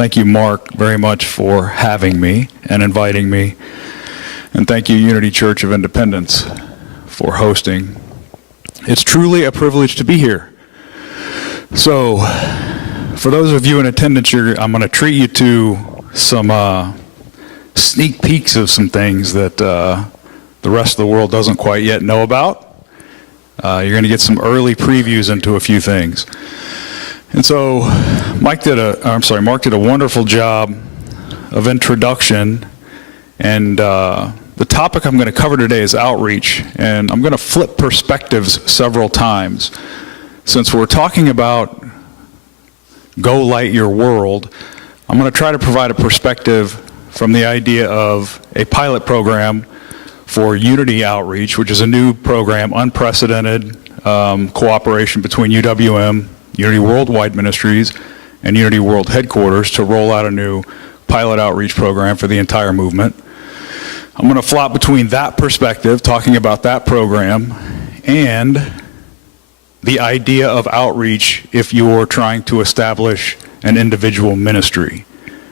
Thank you, Mark, very much for having me and inviting me. And thank you, Unity Church of Independence, for hosting. It's truly a privilege to be here. So, for those of you in attendance, I'm going to treat you to some sneak peeks of some things that the rest of the world doesn't quite yet know about. You're going to get some early previews into a few things. And so, Mark did a wonderful job of introduction, and the topic I'm going to cover today is outreach, and I'm going to flip perspectives several times. Since we're talking about Go Light Your World, I'm going to try to provide a perspective from the idea of a pilot program for Unity Outreach, which is a new program, unprecedented cooperation between UWM, Unity Worldwide Ministries, and Unity World Headquarters to roll out a new pilot outreach program for the entire movement. I'm going to flop between that perspective, talking about that program, and the idea of outreach if you're trying to establish an individual ministry.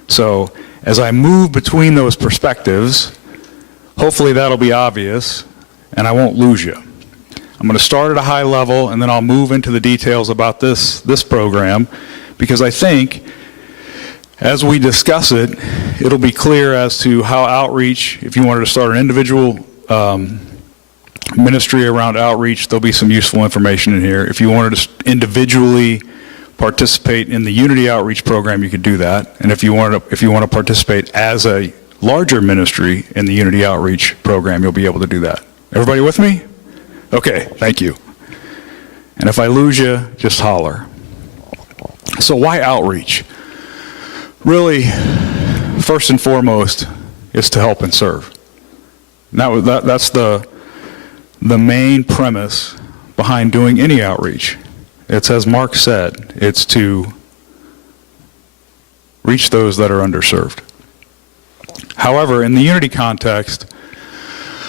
So as I move between those perspectives, hopefully that'll be obvious and I won't lose you. I'm going to start at a high level and then I'll move into the details about this program, because I think as we discuss it, it'll be clear as to how outreach, if you wanted to start an individual ministry around outreach, there'll be some useful information in here. If you wanted to individually participate in the Unity Outreach program, you could do that. And if you want to participate as a larger ministry in the Unity Outreach program, you'll be able to do that. Everybody with me? Okay, thank you. And if I lose you, just holler. So why outreach? Really, first and foremost, is to help and serve. That's the main premise behind doing any outreach. It's, as Mark said, it's to reach those that are underserved. However, in the Unity context,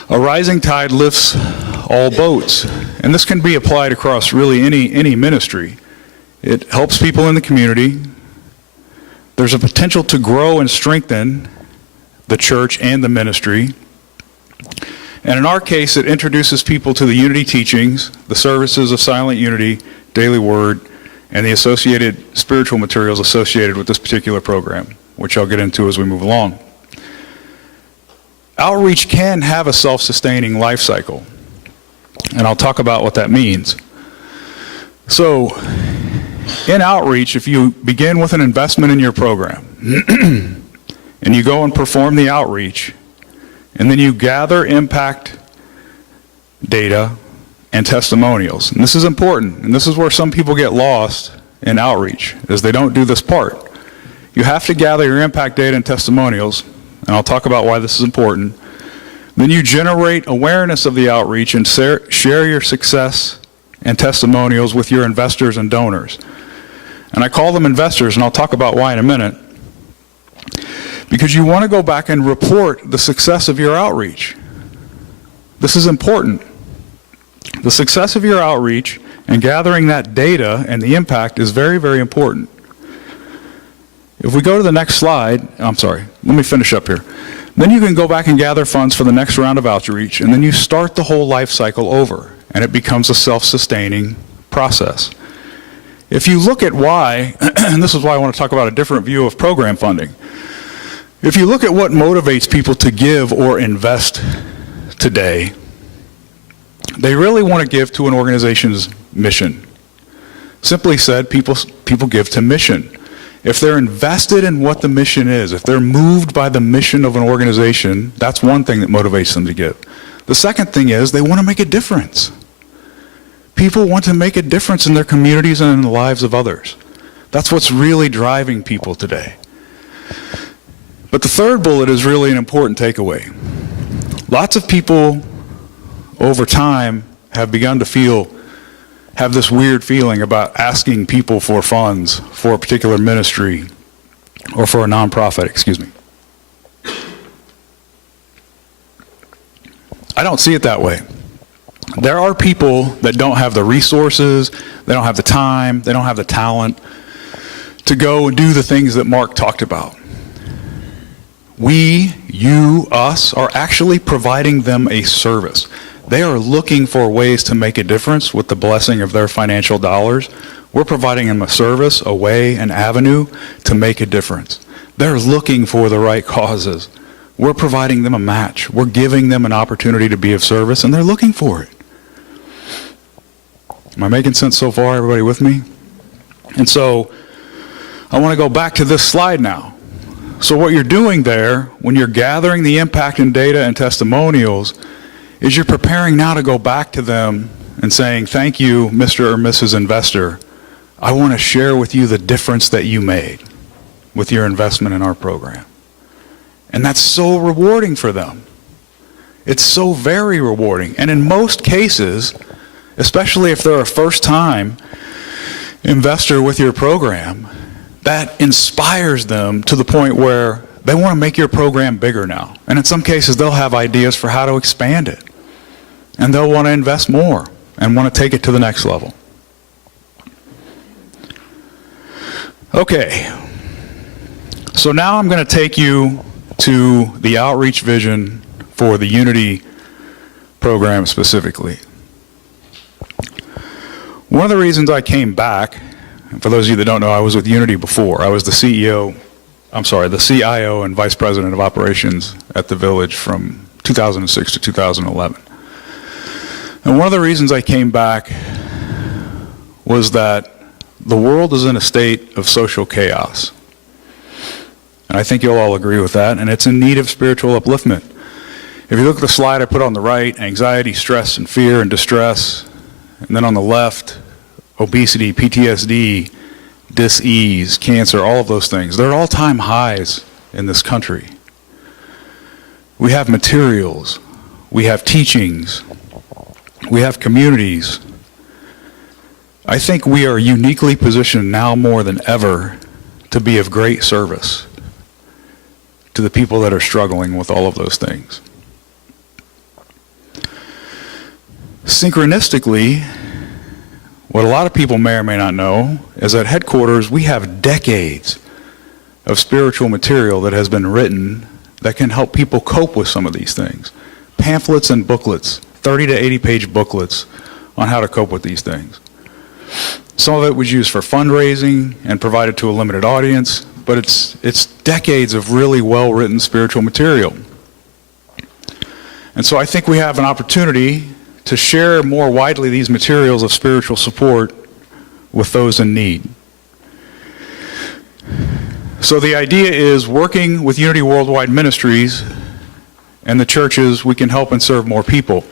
a rising tide lifts all boats, and this can be applied across really any ministry. It helps people in the community. There's a potential to grow and strengthen the church and the ministry. And in our case, it introduces people to the Unity teachings, the services of Silent Unity, Daily Word, and the associated spiritual materials associated with this particular program, which I'll get into as we move along. Outreach can have a self-sustaining life cycle, and I'll talk about what that means. So, in outreach, if you begin with an investment in your program, and you go and perform the outreach, and then you gather impact data and testimonials. And this is important, and this is where some people get lost in outreach, is they don't do this part. You have to gather your impact data and testimonials, and I'll talk about why this is important. Then you generate awareness of the outreach and share your success and testimonials with your investors and donors. And I call them investors, and I'll talk about why in a minute, because you want to go back and report the success of your outreach. This is important. The success of your outreach and gathering that data and the impact is very, very important. If we go to the next slide, let me finish up here. Then you can go back and gather funds for the next round of outreach, and then you start the whole life cycle over, and it becomes a self-sustaining process. If you look at why, and this is why I want to talk about a different view of program funding. If you look at what motivates people to give or invest today, they really want to give to an organization's mission. Simply said, people give to mission. If they're invested in what the mission is, if they're moved by the mission of an organization, that's one thing that motivates them to give. The second thing is they want to make a difference. People want to make a difference in their communities and in the lives of others. That's what's really driving people today. But the third bullet is really an important takeaway. Lots of people over time have begun to have this weird feeling about asking people for funds for a particular ministry or for a nonprofit, excuse me. I don't see it that way. There are people that don't have the resources, they don't have the time, they don't have the talent to go and do the things that Mark talked about. We, you, us, are actually providing them a service. They are looking for ways to make a difference with the blessing of their financial dollars. We're providing them a service, a way, an avenue to make a difference. They're looking for the right causes. We're providing them a match. We're giving them an opportunity to be of service, and they're looking for it. Am I making sense so far? Everybody with me? And so I want to go back to this slide now. So what you're doing there, when you're gathering the impact and data and testimonials, is you're preparing now to go back to them and saying, thank you, Mr. or Mrs. Investor. I want to share with you the difference that you made with your investment in our program. And that's so rewarding for them. It's so very rewarding. And in most cases, especially if they're a first-time investor with your program, that inspires them to the point where they want to make your program bigger now. And in some cases, they'll have ideas for how to expand it. And they'll want to invest more and want to take it to the next level. Okay. So now I'm going to take you to the outreach vision for the Unity program specifically. One of the reasons I came back, and for those of you that don't know, I was with Unity before. I was the CIO and Vice President of Operations at the Village from 2006 to 2011. And one of the reasons I came back was that the world is in a state of social chaos. And I think you'll all agree with that, and it's in need of spiritual upliftment. If you look at the slide I put on the right, anxiety, stress, and fear and distress, and then on the left, obesity, PTSD, dis-ease, cancer, all of those things. They're all-time highs in this country. We have materials. We have teachings. We have communities. I think we are uniquely positioned now more than ever to be of great service to the people that are struggling with all of those things. Synchronistically, what a lot of people may or may not know is at headquarters we have decades of spiritual material that has been written that can help people cope with some of these things. Pamphlets and booklets, 30 to 80 page booklets on how to cope with these things. Some of it was used for fundraising and provided to a limited audience, but it's decades of really well-written spiritual material. And so I think we have an opportunity to share more widely these materials of spiritual support with those in need. So the idea is, working with Unity Worldwide Ministries and the churches, we can help and serve more people.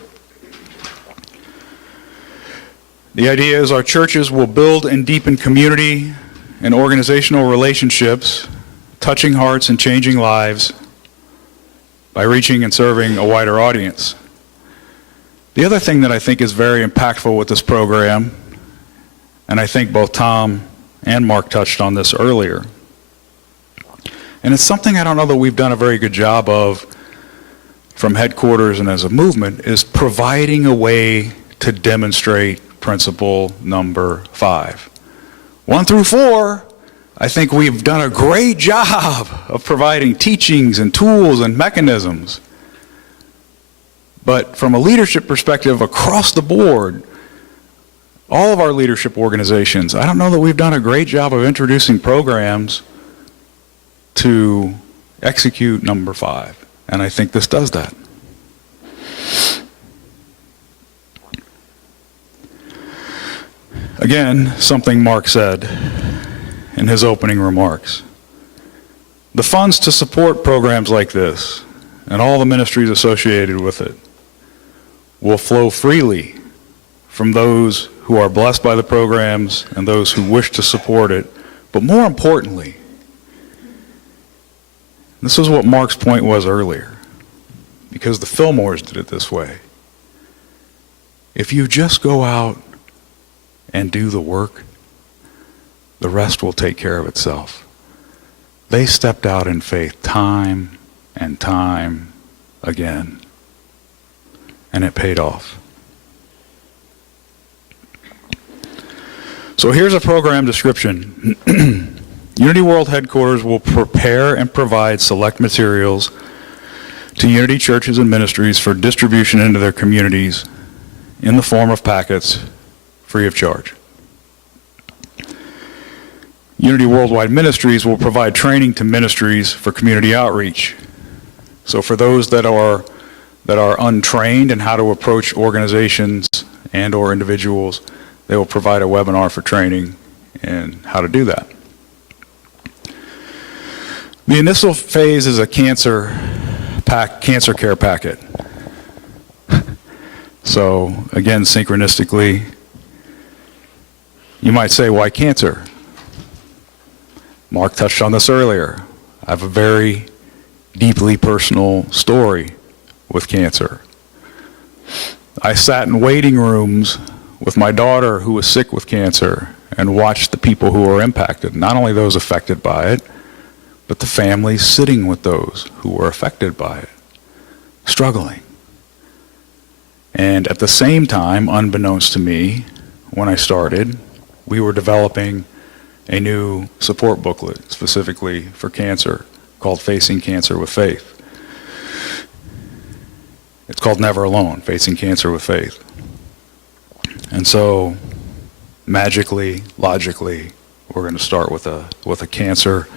The idea is our churches will build and deepen community and organizational relationships, touching hearts and changing lives by reaching and serving a wider audience. The other thing that I think is very impactful with this program, and I think both Tom and Mark touched on this earlier, and it's something I don't know that we've done a very good job of from headquarters and as a movement, is providing a way to demonstrate principle number 5. 1 through 4, I think we've done a great job of providing teachings and tools and mechanisms. But from a leadership perspective across the board, all of our leadership organizations, I don't know that we've done a great job of introducing programs to execute number 5. And I think this does that. Again, something Mark said in his opening remarks. The funds to support programs like this and all the ministries associated with it will flow freely from those who are blessed by the programs and those who wish to support it. But more importantly, this is what Mark's point was earlier, because the Fillmores did it this way. If you just go out and do the work, the rest will take care of itself. They stepped out in faith time and time again, and it paid off. So here's a program description. Unity World Headquarters will prepare and provide select materials to Unity churches and ministries for distribution into their communities in the form of packets free of charge. Unity Worldwide Ministries will provide training to ministries for community outreach. So for those that are untrained in how to approach organizations and or individuals, they will provide a webinar for training and how to do that. The initial phase is a cancer care packet. So again, synchronistically, you might say, why cancer? Mark touched on this earlier. I have a very deeply personal story with cancer. I sat in waiting rooms with my daughter who was sick with cancer and watched the people who were impacted, not only those affected by it, but the families sitting with those who were affected by it, struggling. And at the same time, unbeknownst to me, when I started, we were developing a new support booklet specifically for cancer called Facing Cancer with Faith. It's called Never Alone, Facing Cancer with Faith. And so, magically, logically, we're going to start with a cancer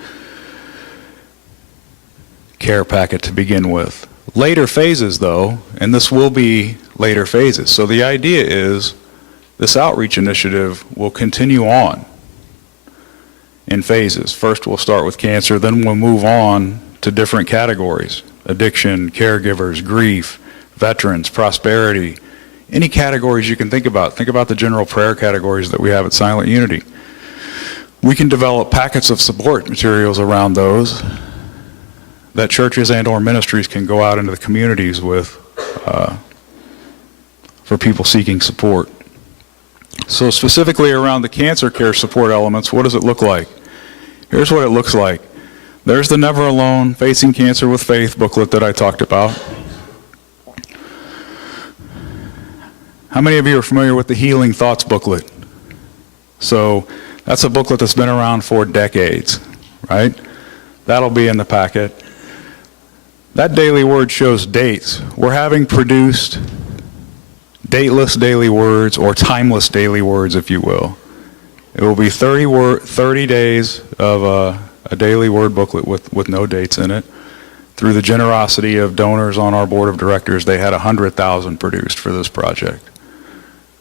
care packet to begin with. Later phases, though, and this will be later phases. So the idea is this outreach initiative will continue on in phases. First, we'll start with cancer, then we'll move on to different categories: addiction, caregivers, grief, veterans, prosperity, any categories you can think about. Think about the general prayer categories that we have at Silent Unity. We can develop packets of support materials around those that churches and or ministries can go out into the communities with for people seeking support. So specifically around the cancer care support elements, what does it look like? Here's what it looks like. There's the Never Alone, Facing Cancer with Faith booklet that I talked about. How many of you are familiar with the Healing Thoughts booklet? So that's a booklet that's been around for decades, right? That'll be in the packet. That daily word shows dates. We're having produced dateless daily words, or timeless daily words, if you will. It will be 30 days of a daily word booklet with no dates in it. Through the generosity of donors on our board of directors, they had 100,000 produced for this project.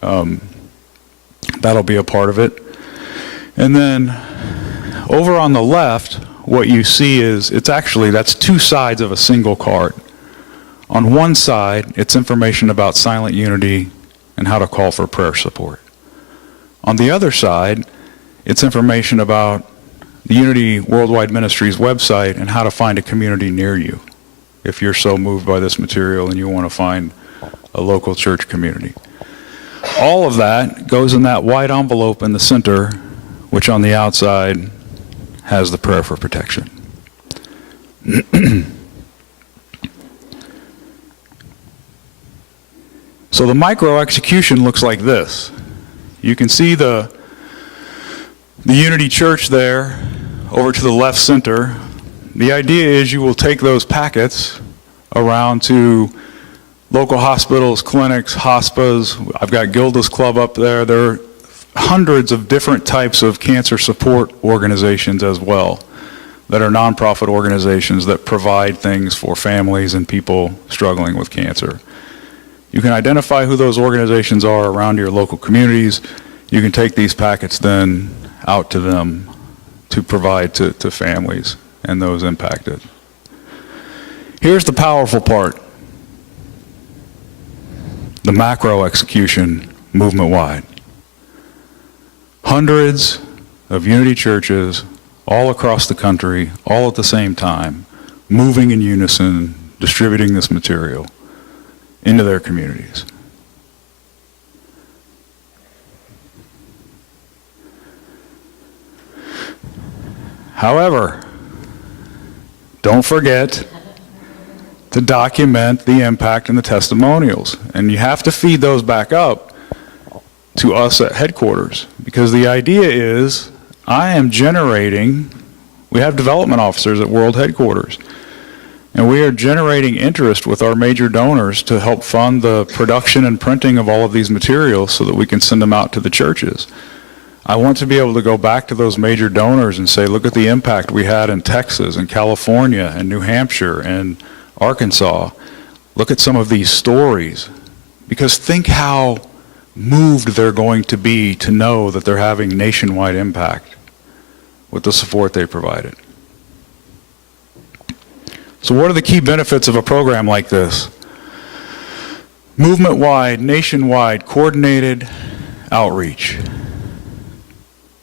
That'll be a part of it. And then over on the left, what you see is, that's two sides of a single card. On one side, it's information about Silent Unity and how to call for prayer support. On the other side, it's information about the Unity Worldwide Ministries website and how to find a community near you, if you're so moved by this material and you want to find a local church community. All of that goes in that white envelope in the center, which on the outside has the prayer for protection. So the micro execution looks like this. You can see the Unity Church there over to the left center. The idea is you will take those packets around to local hospitals, clinics, hospices. I've got Gilda's Club up there. There are hundreds of different types of cancer support organizations as well that are nonprofit organizations that provide things for families and people struggling with cancer. You can identify who those organizations are around your local communities. You can take these packets then out to them to provide to families and those impacted. Here's the powerful part. The macro execution movement-wide. Hundreds of Unity churches all across the country, all at the same time, moving in unison, distributing this material into their communities. However, don't forget to document the impact and the testimonials. And you have to feed those back up to us at headquarters, because the idea is I am generating We have development officers at world headquarters. And we are generating interest with our major donors to help fund the production and printing of all of these materials so that we can send them out to the churches. I want to be able to go back to those major donors and say, look at the impact we had in Texas and California and New Hampshire and Arkansas. Look at some of these stories. Because think how moved they're going to be to know that they're having nationwide impact with the support they provided. So what are the key benefits of a program like this? Movement-wide, nationwide, coordinated outreach.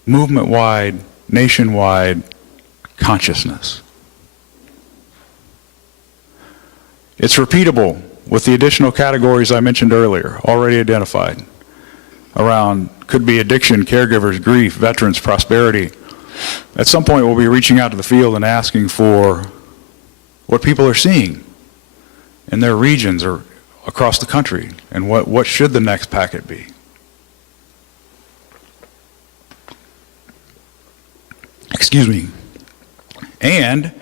Movement-wide, nationwide consciousness. It's repeatable with the additional categories I mentioned earlier, already identified, around could be addiction, caregivers, grief, veterans, prosperity. At some point we'll be reaching out to the field and asking for what people are seeing in their regions or across the country, and what should the next packet be. Excuse me. And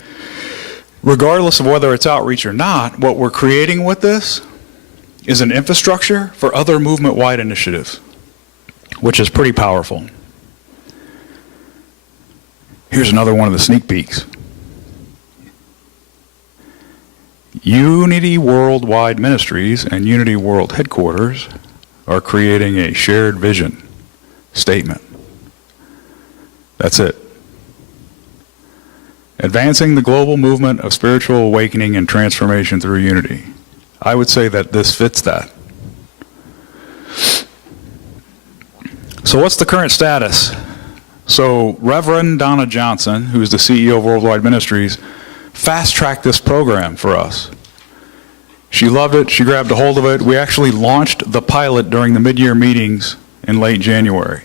regardless of whether it's outreach or not, what we're creating with this is an infrastructure for other movement-wide initiatives, which is pretty powerful. Here's another one of the sneak peeks. Unity Worldwide Ministries and Unity World Headquarters are creating a shared vision statement. That's it. Advancing the global movement of spiritual awakening and transformation through unity. I would say that this fits that. So what's the current status? So Reverend Donna Johnson, who is the CEO of Worldwide Ministries, fast-tracked this program for us. She loved it. She grabbed a hold of it. We actually launched the pilot during the mid-year meetings in late January.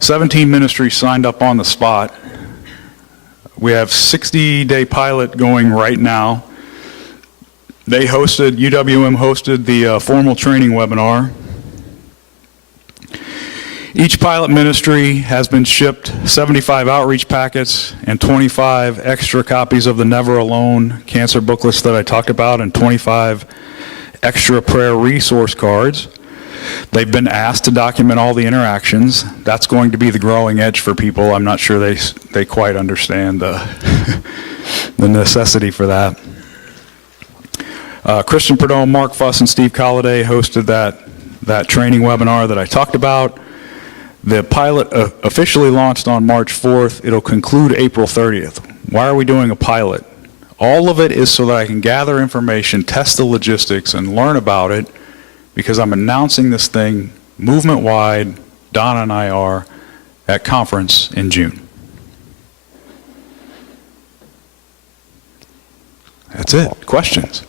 17 ministries signed up on the spot. We have 60-day pilot going right now. UWM hosted the formal training webinar. Each pilot ministry has been shipped 75 outreach packets and 25 extra copies of the Never Alone cancer booklets that I talked about, and 25 extra prayer resource cards. They've been asked to document all the interactions. That's going to be the growing edge for people. I'm not sure they quite understand the necessity for that. Christian Perdome, Mark Fuss, and Steve Colliday hosted that training webinar that I talked about. The pilot officially launched on March 4th. It'll conclude April 30th. Why are we doing a pilot? All of it is so that I can gather information, test the logistics, and learn about it, because I'm announcing this thing movement-wide. Donna and I are at conference in June. That's it. Questions?